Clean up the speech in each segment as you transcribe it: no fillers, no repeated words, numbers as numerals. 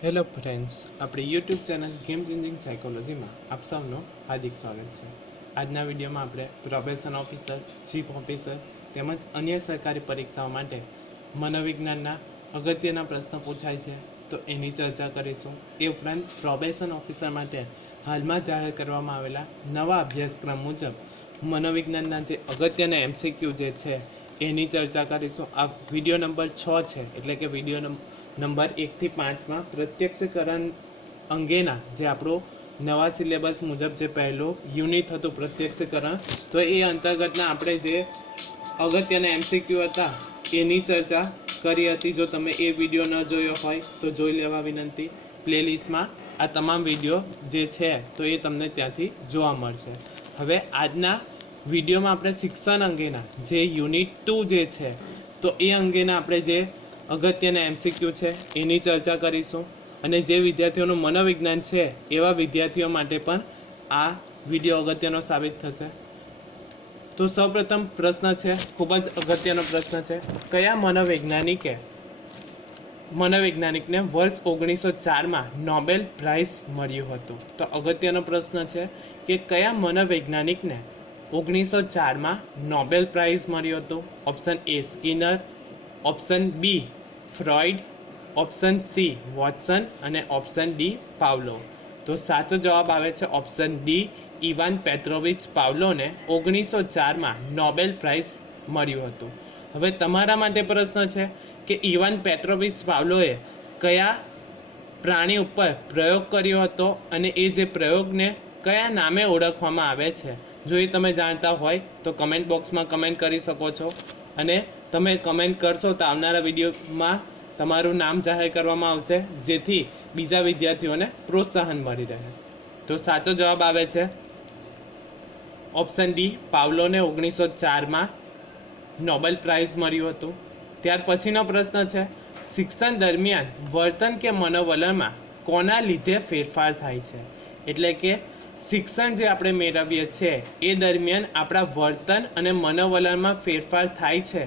Hello friends, આપણી YouTube channel game changing સાયકોલોજીમાં આપ સૌનું હાર્દિક સ્વાગત છે। આજના વિડીયોમાં આપણે પ્રોબેશન ઓફિસર, ચીફ ઓફિસર તેમજ અન્ય સરકારી પરીક્ષાઓ માટે મનોવિજ્ઞાનના અગત્યના પ્રશ્નો પૂછાય છે તો એની ચર્ચા કરીશું। એ ઉપરાંત પ્રોબેશન ઓફિસર માટે હાલમાં જાહેર કરવામાં આવેલા નવા અભ્યાસક્રમ મુજબ મનોવિજ્ઞાનના જે અગત્યના MCQ જે છે એની ચર્ચા કરીશું। આ વિડીયો નંબર 6 છે, એટલે કે વિડીયો નંબર 1 થી 5માં પ્રત્યક્ષકરણ અંગેના જે આપણું નવા સિલેબસ મુજબ જે પહેલું યુનિટ હતું પ્રત્યક્ષકરણ, તો એ અંતર્ગતના આપણે જે અગત્યના MCQ હતા એની ચર્ચા કરી હતી। જો તમે એ વિડીયો ન જોયો હોય તો જોઈ લેવા વિનંતી। પ્લેલિસ્ટમાં આ તમામ વિડીયો જે છે તો એ તમને ત્યાંથી જોવા મળશે। હવે આજના વિડીયોમાં આપણે શિક્ષણ અંગેના જે યુનિટ 2 જે છે તો એ અંગેના આપણે જે અગત્યના MCQ છે એની ચર્ચા કરીશું, અને જે વિદ્યાર્થીઓનું મનોવિજ્ઞાન છે એવા વિદ્યાર્થીઓ માટે પણ આ વિડીયો અગત્યનો સાબિત થશે। તો સૌપ્રથમ પ્રશ્ન છે, ખૂબ જ અગત્યનો પ્રશ્ન છે, કયા મનોવૈજ્ઞાનિકને વર્ષ 1904માં નોબેલ પ્રાઇઝ મળ્યું હતું? તો અગત્યનો પ્રશ્ન છે કે કયા મનોવૈજ્ઞાનિકને 1904માં નોબેલ પ્રાઇઝ મળ્યું હતું? Option A Skinner, option B Freud, option C Watson અને ઓપ્શન ડી પાવલોવ। તો સાચો જવાબ આવે છે ઓપ્શન ડી, ઇવાન પેટ્રોવિચ પાવલોવને 1904માં નોબેલ પ્રાઇઝ મળ્યું હતું। હવે તમારા માટે પ્રશ્ન છે કે ઇવાન પેટ્રોવિચ પાવલોવે કયા પ્રાણી ઉપર પ્રયોગ કર્યો હતો અને એ જે પ્રયોગને કયા નામે ઓળખવામાં આવે છે? જો એ તમે જાણતા હોય તો કમેન્ટ બોક્સમાં કમેન્ટ કરી શકો છો, અને તમે કમેન્ટ કરશો તો આવનારા વિડીયોમાં તમારું નામ જાહેર કરવામાં આવશે, જેથી બીજા વિદ્યાર્થીઓને પ્રોત્સાહન મળી રહે। તો સાચો જવાબ આવે છે ઓપ્શન ડી, પાવલોને 1904માં નોબેલ પ્રાઇઝ મળ્યું હતું। ત્યાર પછીનો પ્રશ્ન છે, શિક્ષણ દરમિયાન વર્તન કે મનોવલણમાં કોના લીધે ફેરફાર થાય છે? એટલે કે શિક્ષણ જે આપણે મેળવીએ છીએ એ દરમિયાન આપણા વર્તન અને મનોવલણમાં ફેરફાર થાય છે,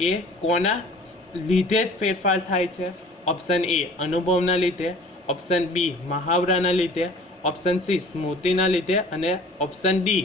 એ કોના લીધે જ ફેરફાર થાય છે? ઓપ્શન એ અનુભવના લીધે, ઓપ્શન બી મહાવરાના લીધે, ઓપ્શન સી સ્મૃતિના લીધે અને ઓપ્શન ડી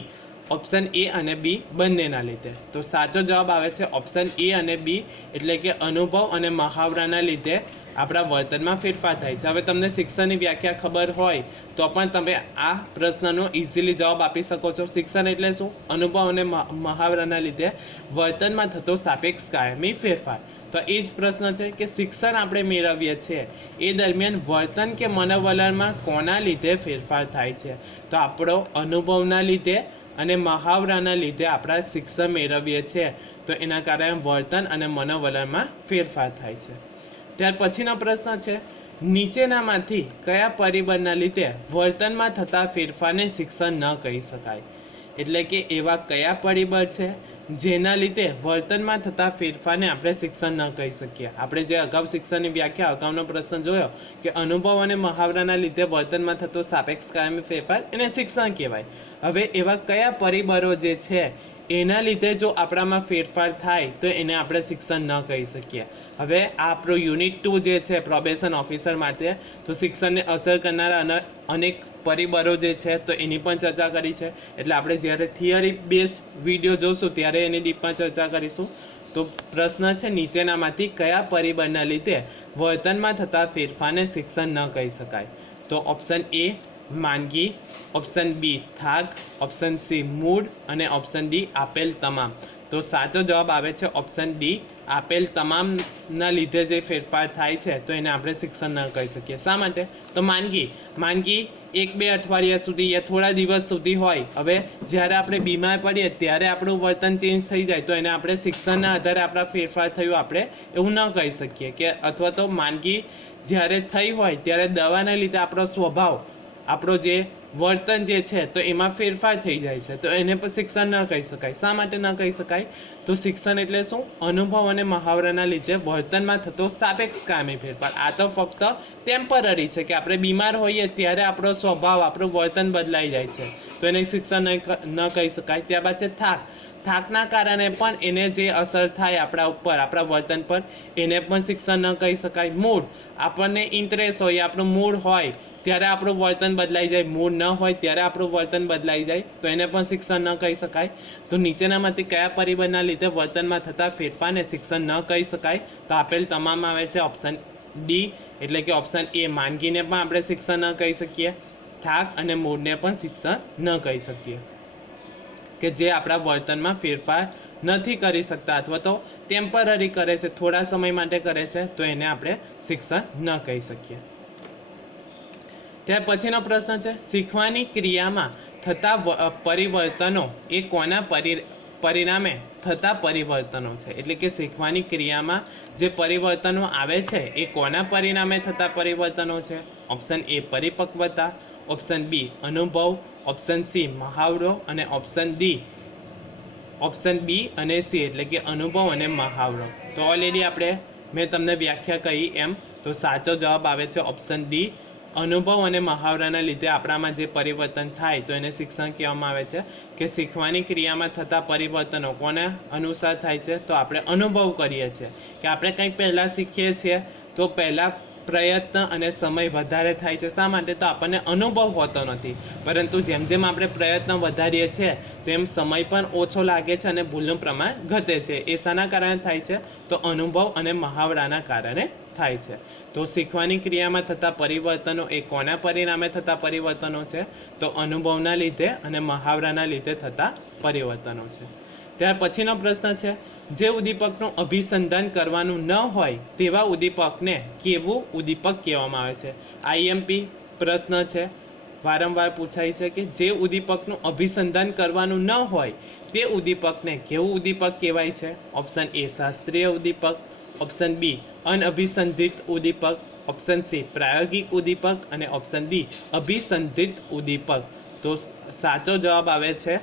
ઓપ્શન એ અને બી બંનેના લીધે। તો સાચો જવાબ આવે છે ઓપ્શન એ અને બી, એટલે કે અનુભવ અને મહાવરાના લીધે આપણા વર્તનમાં ફેરફાર થાય છે। હવે તમને શિક્ષણની વ્યાખ્યા ખબર હોય તો પણ તમે આ પ્રશ્નનો ઇઝીલી જવાબ આપી શકો છો। શિક્ષણ એટલે શું? અનુભવ અને મહાવરાના લીધે વર્તનમાં થતો સાપેક્ષ કાયમી ફેરફાર। તો એ જ પ્રશ્ન છે કે શિક્ષણ આપણે મેળવીએ છીએ એ દરમિયાન વર્તન કે મનોવલણમાં કોના લીધે ફેરફાર થાય છે? તો આપણો અનુભવના લીધે અને મહાવરાના લીધે આપણા શિક્ષણ મેળવીએ છીએ, તો એના કારણે વર્તન અને મનોવલણમાં ફેરફાર થાય છે। ત્યાર પછીનો પ્રશ્ન છે, નીચેનામાંથી કયા પરિબળના લીધે વર્તનમાં થતા ફેરફારને શિક્ષણ ન કહી શકાય? એટલે કે એવા કયા પરિબળ છે જેના લીધે વર્તનમાં થતા ફેરફારને આપણે શિક્ષણ ન કહી શકીએ? આપણે જે અગાઉ શિક્ષણની વ્યાખ્યા, અગાઉનો પ્રશ્ન જોયો કે અનુભવ અને મહાવરાના લીધે વર્તનમાં થતો સાપેક્ષ કાયમી ફેરફાર એને શિક્ષણ કહેવાય। હવે એવા કયા પરિબળો જે છે એના લીધે જો આપણામાં ફેરફાર થાય તો એને આપણે શિક્ષણ ન કહી શકીએ? હવે આ આપણું યુનિટ 2 જે છે પ્રોબેશન ઓફિસર માટે, તો શિક્ષણને અસર કરનારા અનેક પરિબળો જે છે તો એની પણ ચર્ચા કરી છે, એટલે આપણે જ્યારે થિયરી બેઝ વિડીયો જોશું ત્યારે એની ડીપમાં ચર્ચા કરીશું। તો પ્રશ્ન છે, નીચેનામાંથી કયા પરિબળના લીધે વર્તનમાં થતા ફેરફારને શિક્ષણ ન કહી શકાય? તો ઓપ્શન એ માંદગી, ઓપ્શન બી થાક, ઓપ્શન સી મૂડ અને ઓપ્શન ડી આપેલ તમામ। તો સાચો જવાબ આવે છે ઓપ્શન ડી, આપેલ તમામના લીધે જે ફેરફાર થાય છે તો એને આપણે શિક્ષણ ન કહી શકીએ। શા માટે? તો માંદગી 1-2 અઠવાડિયા સુધી યા થોડા દિવસ સુધી હોય। હવે જ્યારે આપણે બીમાર પડીએ ત્યારે આપણું વર્તન ચેન્જ થઈ જાય તો એને આપણે શિક્ષણના આધારે આપણા ફેરફાર થયું આપણે એવું ન કહી શકીએ। કે અથવા તો માંદગી જ્યારે થઈ હોય ત્યારે દવાને લીધે આપણો સ્વભાવ, આપણો જે વર્તન જે છે તો એમાં ફેરફાર થઈ જાય છે, તો એને પણ શિક્ષણ ન કહી શકાય. શા માટે ન કહી શકાય? તો શિક્ષણ એટલે શું? અનુભવ અને મહાવરાના લીધે વર્તનમાં થતો સાપેક્ષ કાયમી ફેરફાર. આ તો ફક્ત ટેમ્પરરી છે કે આપણે બીમાર હોઈએ ત્યારે આપણો સ્વભાવ, આપણું વર્તન બદલાઈ જાય છે, તો એને શિક્ષણ ન કહી શકાય. ત્યારબાદ છે થાકના કારણે પણ એને જે અસર થાય આપણા ઉપર, આપણા વર્તન પર, એને પણ શિક્ષણ ન કહી શકાય. મૂડ, આપણને ઇન્ટરેસ્ટ હોય, આપણું મૂડ હોય ત્યારે આપણું વર્તન બદલાઈ જાય, મૂડ ન હોય ત્યારે આપણું વર્તન બદલાઈ જાય, તો એને પણ શિક્ષણ ન કહી શકાય. તો નીચેનામાંથી કયા પરિબળના લીધે વર્તનમાં થતા ફેરફારને શિક્ષણ ન કહી શકાય? તો આપેલ તમામ આવે છે ઓપ્શન ડી, એટલે કે ઓપ્શન એ. માંદગીને પણ આપણે શિક્ષણ ન કહી શકીએ, થાક અને મૂડને પણ શિક્ષણ ન કહી શકીએ, કે જે આપણા વર્તનમાં ફેરફાર નથી કરી શકતા અથવા તો ટેમ્પરરી કરે છે, થોડા સમય માટે કરે છે, તો એને આપણે શિક્ષણ ન કહી શકીએ. ત્યાર પછીનો પ્રશ્ન છે, શીખવાની ક્રિયામાં થતા પરિવર્તનો એ કોના પરિણામે થતા પરિવર્તનો છે? એટલે કે શીખવાની ક્રિયામાં જે પરિવર્તનો આવે છે એ કોના પરિણામે થતા પરિવર્તનો છે? ઓપ્શન એ પરિપક્વતા, ઓપ્શન બી અનુભવ, ઓપ્શન સી મહાવરો અને ઓપ્શન બી અને સી એટલે કે અનુભવ અને મહાવરો. તો ઓલરેડી મેં તમને વ્યાખ્યા કહી એમ, તો સાચો જવાબ આવે છે ઓપ્શન ડી. અનુભવ અને મહાવરાના લીધે આપણામાં જે પરિવર્તન થાય તો એને શિક્ષણ કહેવામાં આવે છે. કે શીખવાની ક્રિયામાં થતા પરિવર્તનો કોના અનુસાર થાય છે? તો આપણે અનુભવ કરીએ છીએ કે આપણે કંઈક પહેલાં શીખીએ છીએ તો પહેલાં પ્રયત્ન અને સમય વધારે થાય છે. શા માટે? તો આપણને અનુભવ હોતો નથી, પરંતુ જેમ જેમ આપણે પ્રયત્ન વધારીએ છીએ તેમ સમય પણ ઓછો લાગે છે અને ભૂલનું પ્રમાણ ઘટે છે. એ શાના કારણે થાય છે? તો અનુભવ અને મહાવરાના કારણે થાય છે. તો શીખવાની ક્રિયામાં થતા પરિવર્તનો એ કોના પરિણામે થતા પરિવર્તનો છે? તો અનુભવના લીધે અને મહાવરાના લીધે થતા પરિવર્તનો છે. ત્યાર પછીનો પ્રશ્ન છે, જે ઉદ્દીપકનું અભિસંધાન કરવાનું ન હોય તેવા ઉદ્દીપકને કેવું ઉદ્દીપક કહેવામાં આવે છે? આઈએમપી પ્રશ્ન છે, વારંવાર પૂછાય છે કે જે ઉદ્દીપકનું અભિસંધાન કરવાનું ન હોય તે ઉદ્દીપકને કેવું ઉદ્દીપક કહેવાય છે? ઓપ્શન એ શાસ્ત્રીય ઉદ્દીપક, ઓપ્શન બી અનઅભિસંધિત ઉદ્દીપક, ઓપ્શન સી પ્રાયોગિક ઉદ્દીપક અને ઓપ્શન ડી અભિસંધિત ઉદ્દીપક. તો સાચો જવાબ આવે છે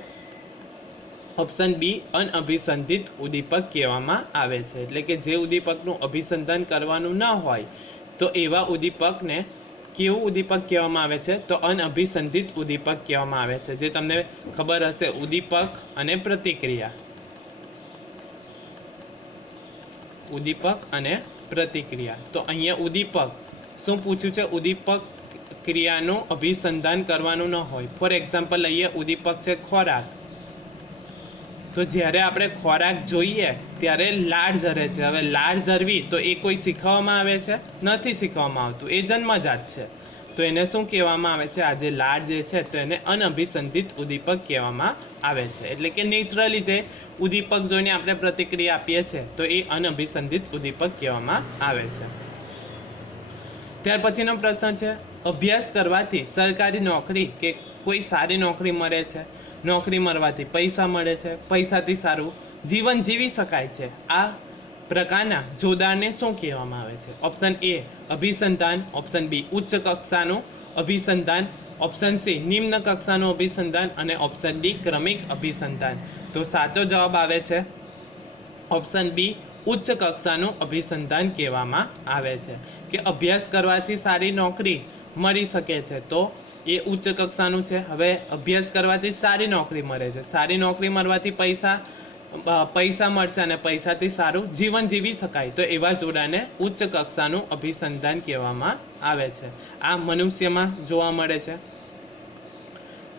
ઓપ્શન બી અનઅભિસંધિત ઉદ્દીપક કહેવામાં આવે છે. એટલે કે જે ઉદ્દીપકનું અભિસંધાન કરવાનું ન હોય તો એવા ઉદ્દીપકને કેવું ઉદ્દીપક કહેવામાં આવે છે? તો અનઅભિસંધિત ઉદ્દીપક કહેવામાં આવે છે. જે તમને ખબર હશે, ઉદ્દીપક અને પ્રતિક્રિયા. ઉદ્દીપક અને પ્રતિક્રિયા. તો અહીંયા ઉદ્દીપક શું પૂછ્યું છે? ઉદ્દીપક ક્રિયાનું અભિસંધાન કરવાનું ન હોય. ફોર એક્ઝામ્પલ લઈએ, ઉદ્દીપક છે ખોરાક. તો જ્યારે આપણે ખોરાક જોઈએ ત્યારે લાળ ઝરે છે. હવે લાળ ઝરવી તો એ કોઈ શીખવવામાં આવે છે? નથી શીખવવામાં આવતું, એ જન્મજાત છે. તો એને શું કહેવામાં આવે છે? આ જે લાળ જે છે તો એને અનઅભિસંધિત ઉદ્દીપક કહેવામાં આવે છે. એટલે કે નેચરલી જે ઉદ્દીપક જોઈને આપણે પ્રતિક્રિયા આપીએ છીએ તો એ અનઅભિસંધિત ઉદ્દીપક કહેવામાં આવે છે. ત્યાર પછીનો પ્રશ્ન છે, અભ્યાસ કરવાથી સરકારી નોકરી કે કોઈ સારી નોકરી મળે છે, નોકરી મળવાથી પૈસા મળે છે, પૈસાથી સારું જીવન જીવી શકાય છે. આ પ્રકારના જોડાણને શું કહેવામાં આવે છે? ઓપ્શન એ અભિસંધાન, ઓપ્શન બી ઉચ્ચ કક્ષાનું અભિસંધાન, ઓપ્શન સી નિમ્ન કક્ષાનું અભિસંધાન અને ઓપ્શન ડી ક્રમિક અભિસંધાન. તો સાચો જવાબ આવે છે ઓપ્શન બી ઉચ્ચ કક્ષાનું અભિસંધાન કહેવામાં આવે છે. કે અભ્યાસ કરવાથી સારી નોકરી મળી શકે છે તો એ ઉચ્ચ કક્ષાનું છે. હવે અભ્યાસ કરવાથી સારી નોકરી મળે છે, સારી નોકરી મળવાથી પૈસા મળશે અને પૈસાથી સારું જીવન જીવી શકાય, તો એવા જોડાને ઉચ્ચ કક્ષાનું અભિસંધાન કહેવામાં આવે છે. આ મનુષ્યમાં જોવા મળે છે.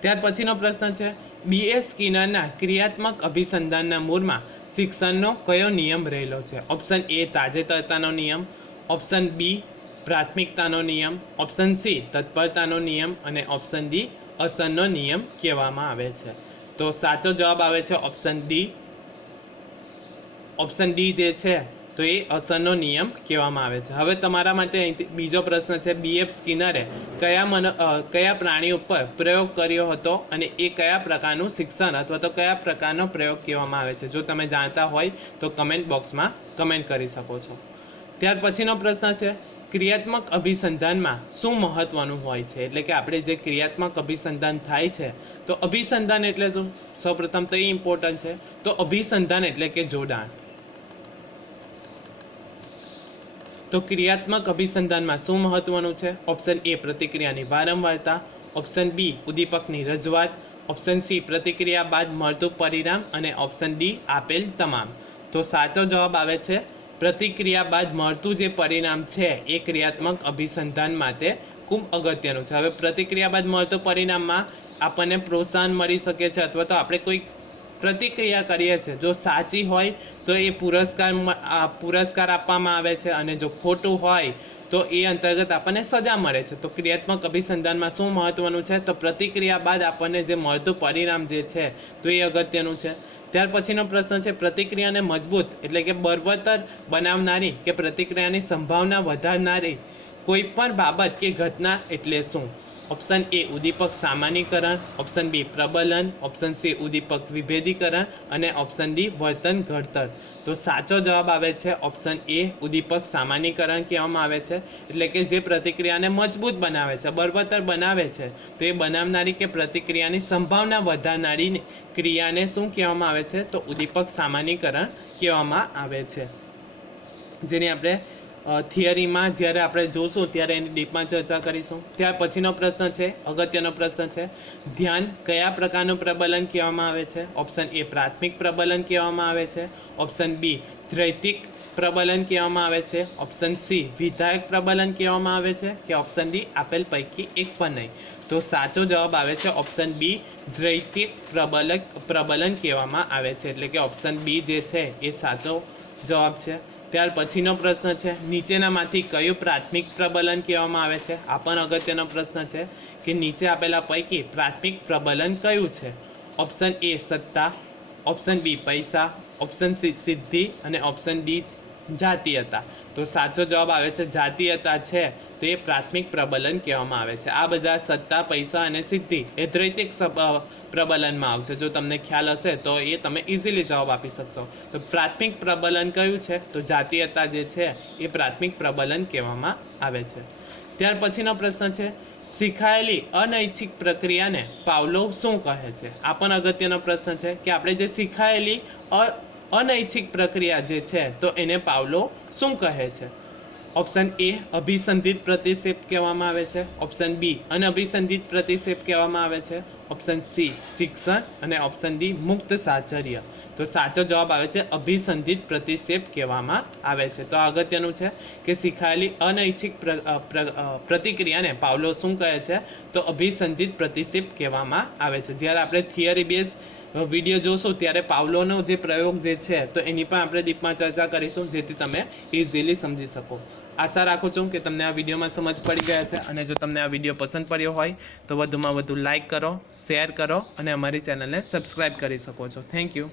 ત્યાર પછીનો પ્રશ્ન છે, બી.એ. સ્કિનરના ક્રિયાત્મક અભિસંધાનના મૂળમાં શિક્ષણનો કયો નિયમ રહેલો છે? ઓપ્શન એ તાજેતરતાનો નિયમ, ઓપ્શન બી પ્રાથમિકતાનો નિયમ, ઓપ્શન સી તત્પરતાનો નિયમ અને ઓપ્શન ડી અસરનો નિયમ કહેવામાં આવે છે. તો સાચો જવાબ આવે છે ઓપ્શન ડી. ઓપ્શન ડી જે છે તો એ અસરનો નિયમ કહેવામાં આવે છે. હવે તમારા માટે બીજો પ્રશ્ન છે, બી.એફ. સ્કિનરે કયા પ્રાણી ઉપર પ્રયોગ કર્યો હતો અને એ કયા પ્રકારનું શિક્ષણ અથવા તો કયા પ્રકારનો પ્રયોગ કહેવામાં આવે છે? જો તમે જાણતા હોય તો કમેન્ટ બોક્સમાં કમેન્ટ કરી શકો છો. ત્યાર પછીનો પ્રશ્ન છે, ક્રિયાત્મક અભિસંધાનમાં શું મહત્વનું હોય છે, એટલે કે આપણે જે ક્રિયાત્મક અભિસંધાન થાય છે, તો અભિસંધાન એટલે શું? સૌપ્રથમ તો એ ઇમ્પોર્ટન્ટ છે. તો અભિસંધાન એટલે કે જોડાણ. તો ક્રિયાત્મક અભિસંધાનમાં શું મહત્વનું છે? ઓપ્શન એ પ્રતિક્રિયાની વારંવારતા, ઓપ્શન બી ઉદ્દીપકની રજૂઆત, ઓપ્શન સી પ્રતિક્રિયા બાદ મળતું પરિણામ અને ઓપ્શન ડી આપેલ તમામ. તો સાચો જવાબ આવે છે પ્રતિક્રિયા બાદ મળતું જે પરિણામ છે એ ક્રિયાત્મક અભિસંધાન માટે ખૂબ અગત્યનું છે. હવે પ્રતિક્રિયા બાદ મળતું પરિણામમાં આપણને પ્રોત્સાહન મળી શકે છે, અથવા તો આપણે કોઈ પ્રતિક્રિયા કરીએ છીએ, જો સાચી હોય તો એ પુરસ્કાર આપવામાં આવે છે, અને જો ખોટું હોય તો એ અંતર્ગત આપણને સજા મળે છે. તો ક્રિયાત્મક અભિસંધાનમાં શું મહત્વનું છે? તો પ્રતિક્રિયા બાદ આપણને જે મળતું પરિણામ જે છે તો એ અગત્યનું છે. ત્યાર પછીનો પ્રશ્ન છે પ્રતિક્રિયાને મજબૂત એટલે કે બળવત્તર બનાવનારી કે પ્રતિક્રિયાની સંભાવના વધારનારી કોઈ પણ બાબત કે ઘટના એટલે શું? ઓપ્શન એ ઉદ્દીપક સામાન્યીકરણ, ઓપ્શન બી પ્રબલન, ઓપ્શન સી ઉદ્દીપક વિભેદીકરણ અને ઓપ્શન ડી વર્તન ઘડતર. તો સાચો જવાબ આવે છે ઓપ્શન એ ઉદ્દીપક સામાન્યીકરણ કહેવામાં આવે છે. એટલે કે જે પ્રતિક્રિયાને મજબૂત બનાવે છે, બળવત્તર બનાવે છે, તો એ બનાવનારી કે પ્રતિક્રિયાની સંભાવના વધારનારી ક્રિયાને શું કહેવામાં આવે છે? તો ઉદ્દીપક સામાન્યીકરણ કહેવામાં આવે છે, જેની આપણે થિયરીમાં જ્યારે આપણે જોશું ત્યારે એની ડીપમાં ચર્ચા કરીશું. ત્યાર પછીનો પ્રશ્ન છે, અગત્યનો પ્રશ્ન છે, ધ્યાન કયા પ્રકારનું પ્રબલન કહેવામાં આવે છે? ઓપ્શન એ પ્રાથમિક પ્રબલન કહેવામાં આવે છે, ઓપ્શન બી દ્વૈતિક પ્રબલન કહેવામાં આવે છે, ઓપ્શન સી વિધાયક પ્રબલન કહેવામાં આવે છે કે ઓપ્શન ડી આપેલ પૈકી એક પણ નહીં. તો સાચો જવાબ આવે છે ઓપ્શન બી દ્વૈતિક પ્રબલન કહેવામાં આવે છે. એટલે કે ઓપ્શન બી જે છે એ સાચો જવાબ છે. ત્યાર પછીનો પ્રશ્ન છે, નીચેનામાંથી કયું પ્રાથમિક પ્રબલન કહેવામાં આવે છે? આ પણ અગત્યનો પ્રશ્ન છે કે નીચે આપેલા પૈકી પ્રાથમિક પ્રબલન કયું છે? ઓપ્શન એ સત્તા, ઓપ્શન બી પૈસા, ઓપ્શન સી સિદ્ધિ અને ઓપ્શન ડી જાતીયતા. તો સાચો જવાબ આવે છે જાતીયતા છે, તો એ પ્રાથમિક પ્રબલન કહેવામાં આવે છે. આ બધા સત્તા, પૈસા અને સિદ્ધિ એ દ્વૈતિક પ્રબલનમાં આવશે. જો તમને ખ્યાલ હશે તો એ તમે ઇઝીલી જવાબ આપી શકશો. તો પ્રાથમિક પ્રબલન કયું છે? તો જાતીયતા જે છે એ પ્રાથમિક પ્રબલન કહેવામાં આવે છે. ત્યાર પછીનો પ્રશ્ન છે, શીખાયેલી અનૈચ્છિક પ્રક્રિયાને પાવલોવ શું કહે છે? આ પણ અગત્યનો પ્રશ્ન છે કે આપણે જે શીખાયેલી અનૈચ્છિક પ્રક્રિયા જે છે તો એને પાવલોવ શું કહે છે? ઓપ્શન એ અભિસંધિત પ્રતિક્ષેપ કહેવામાં આવે છે, ઓપ્શન બી અનઅભિસંધિત પ્રતિક્ષેપ કહેવામાં આવે છે, ઓપ્શન સી શિક્ષણ અને ઓપ્શન ડી મુક્ત સાહચર્ય. તો સાચો જવાબ આવે છે અભિસંધિત પ્રતિક્ષેપ કહેવામાં આવે છે. તો આ અગત્યનું છે કે શીખાયેલી અનૈચ્છિક પ્રતિક્રિયાને પાવલોવ શું કહે છે? તો અભિસંધિત પ્રતિક્ષેપ કહેવામાં આવે છે. જ્યારે આપણે થિયરી બેઝ વિડીયો જોશું ત્યારે પાવલોવનો જે પ્રયોગ જે છે તો એની પણ આપણે ડીપમાં ચર્ચા કરીશું, જેથી તમે ઇઝીલી સમજી શકો. આશા રાખું છું કે તમને આ વિડીયોમાં સમજ પડી ગયા હશે, અને જો તમને આ વિડીયો પસંદ પડ્યો હોય તો વધુમાં વધુ લાઇક કરો, શેર કરો અને અમારી ચેનલને સબસ્ક્રાઈબ કરી શકો છો. Thank you.